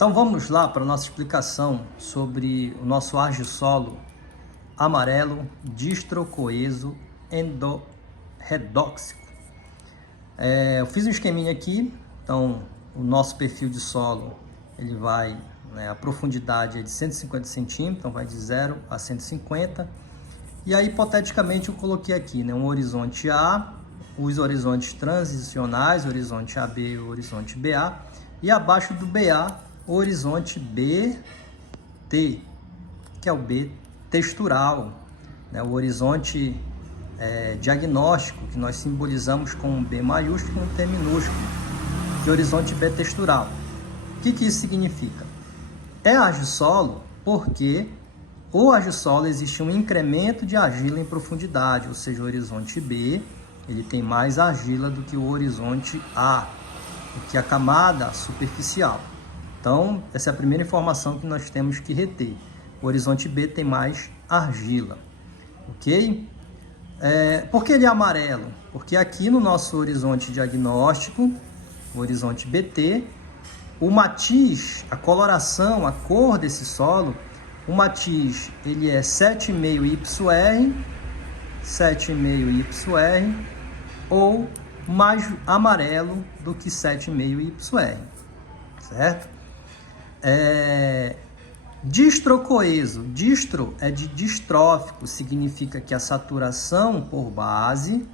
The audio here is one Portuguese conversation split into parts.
Então vamos lá para a nossa explicação sobre o nosso argissolo amarelo distrocoeso endorredóxico. Eu fiz um esqueminha aqui, então o nosso perfil de solo ele vai, a profundidade é de 150 centímetros, então vai de 0 a 150. E aí hipoteticamente eu coloquei aqui um horizonte A, os horizontes transicionais, horizonte AB e horizonte BA, e abaixo do BA o horizonte BT, que é o B textural, o horizonte diagnóstico, que nós simbolizamos com um B maiúsculo e um T minúsculo, de horizonte B textural. O que isso significa? É argissolo porque o argissolo existe um incremento de argila em profundidade, ou seja, o horizonte B ele tem mais argila do que o horizonte A, do que a camada superficial. Então, essa é a primeira informação que nós temos que reter. O horizonte B tem mais argila, ok? Por que ele é amarelo? Porque aqui no nosso horizonte diagnóstico, o horizonte BT, o matiz, a coloração, a cor desse solo, o matiz ele é 7,5 YR ou mais amarelo do que 7,5 YR, certo? Distrocoeso, distro é de distrófico, significa que a saturação por base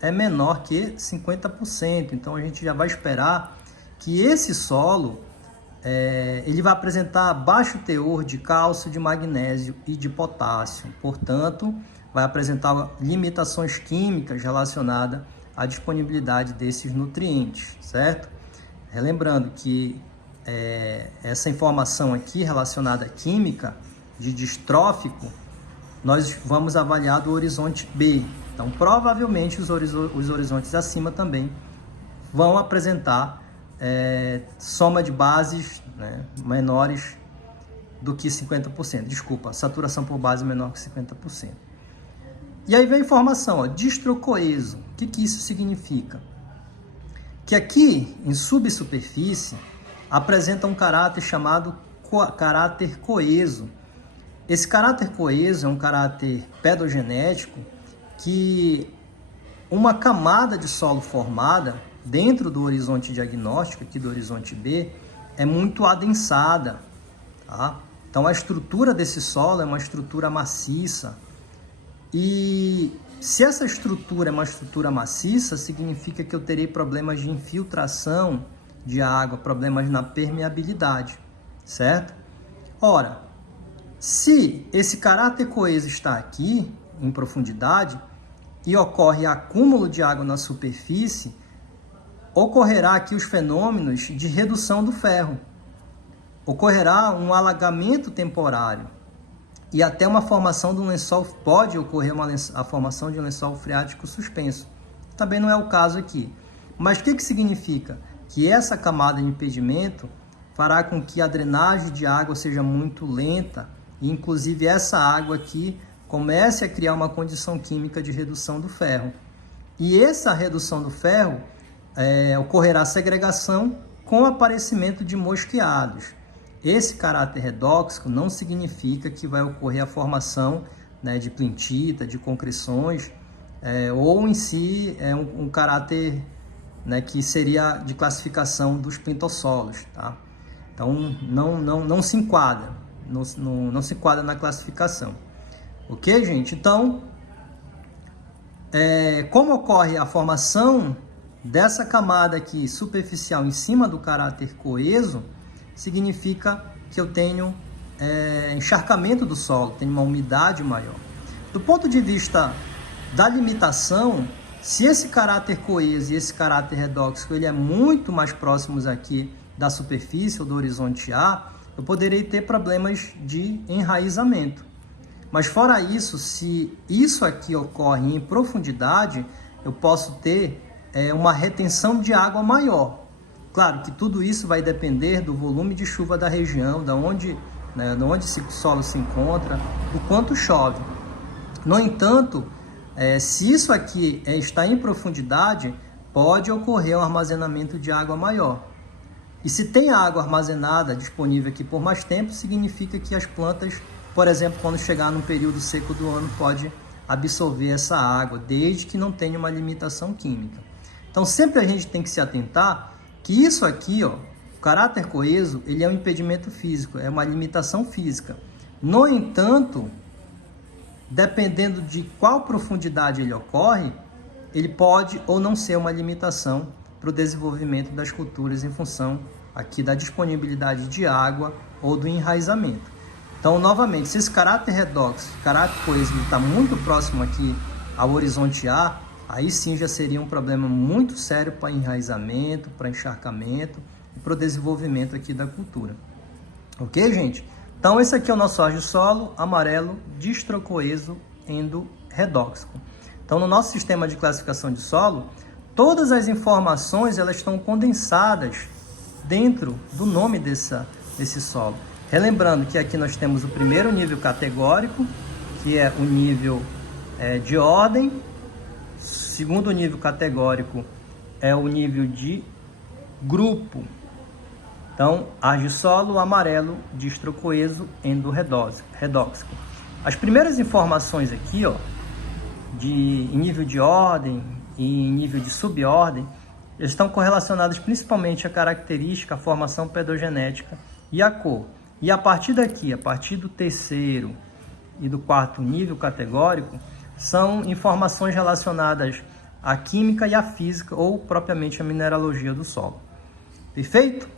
é menor que 50%, então a gente já vai esperar que esse solo ele vai apresentar baixo teor de cálcio, de magnésio e de potássio, portanto vai apresentar limitações químicas relacionadas à disponibilidade desses nutrientes, certo? Relembrando que essa informação aqui relacionada à química de distrófico, nós vamos avaliar do horizonte B. Então, provavelmente os horizontes acima também vão apresentar soma de bases menores do que 50%. Desculpa, saturação por base menor que 50%. E aí vem a informação, distrocoeso. O que isso significa? Que aqui, em subsuperfície, apresenta um caráter chamado caráter coeso. Esse caráter coeso é um caráter pedogenético que uma camada de solo formada dentro do horizonte diagnóstico, aqui do horizonte B, é muito adensada, tá? Então a estrutura desse solo é uma estrutura maciça. E se essa estrutura é uma estrutura maciça, significa que eu terei problemas de infiltração de água, problemas na permeabilidade, certo? Ora, se esse caráter coeso está aqui, em profundidade, e ocorre acúmulo de água na superfície, ocorrerá aqui os fenômenos de redução do ferro. Ocorrerá um alagamento temporário e até uma formação de um lençol, pode ocorrer a formação de um lençol freático suspenso. Também não é o caso aqui. Mas o que significa? Que essa camada de impedimento fará com que a drenagem de água seja muito lenta e, inclusive, essa água aqui comece a criar uma condição química de redução do ferro. E essa redução do ferro ocorrerá segregação com o aparecimento de mosqueados. Esse caráter redóxico não significa que vai ocorrer a formação de plintita, de concreções, ou em si um caráter que seria de classificação dos plintossolos, tá? Então não se enquadra, não se enquadra na classificação. Ok, gente? Então, como ocorre a formação dessa camada aqui superficial em cima do caráter coeso, significa que eu tenho encharcamento do solo, tenho uma umidade maior. Do ponto de vista da limitação, se esse caráter coeso e esse caráter redóxico ele é muito mais próximos aqui da superfície ou do horizonte A, eu poderei ter problemas de enraizamento. Mas fora isso, se isso aqui ocorre em profundidade, eu posso ter uma retenção de água maior. Claro que tudo isso vai depender do volume de chuva da região, de onde esse solo se encontra, do quanto chove. No entanto, se isso aqui está em profundidade, pode ocorrer um armazenamento de água maior. E se tem água armazenada disponível aqui por mais tempo, significa que as plantas, por exemplo, quando chegar no período seco do ano, pode absorver essa água, desde que não tenha uma limitação química. Então sempre a gente tem que se atentar que isso aqui, ó, o caráter coeso, ele é um impedimento físico, é uma limitação física. No entanto, dependendo de qual profundidade ele ocorre, ele pode ou não ser uma limitação para o desenvolvimento das culturas em função aqui da disponibilidade de água ou do enraizamento. Então, novamente, se esse caráter redox, caráter coeso, está muito próximo aqui ao horizonte A, aí sim já seria um problema muito sério para enraizamento, para encharcamento e para o desenvolvimento aqui da cultura. Ok, gente? Então, esse aqui é o nosso argissolo amarelo distrocoeso endorredóxico. Então, no nosso sistema de classificação de solo, todas as informações elas estão condensadas dentro do nome desse solo. Relembrando que aqui nós temos o primeiro nível categórico, que é o nível de ordem. O segundo nível categórico é o nível de grupo. Então, argissolo amarelo distrocoeso endorredóxico. As primeiras informações aqui, ó, em nível de ordem e em nível de subordem, estão correlacionadas principalmente à característica, à formação pedogenética e à cor. E a partir daqui, a partir do terceiro e do quarto nível categórico, são informações relacionadas à química e à física, ou propriamente à mineralogia do solo. Perfeito?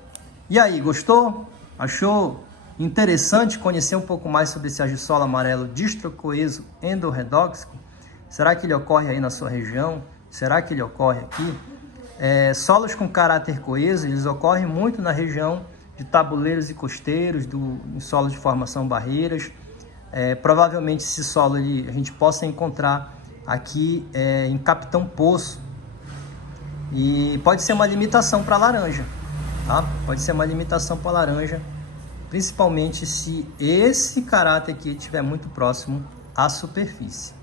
E aí, gostou? Achou interessante conhecer um pouco mais sobre esse argissolo amarelo distrocoeso endorredóxico? Será que ele ocorre aí na sua região? Será que ele ocorre aqui? Solos com caráter coeso, eles ocorrem muito na região de tabuleiros e costeiros, em solos de formação barreiras. Provavelmente esse solo a gente possa encontrar aqui em Capitão Poço. E pode ser uma limitação para laranja, tá? Pode ser uma limitação para laranja, principalmente se esse caráter aqui estiver muito próximo à superfície.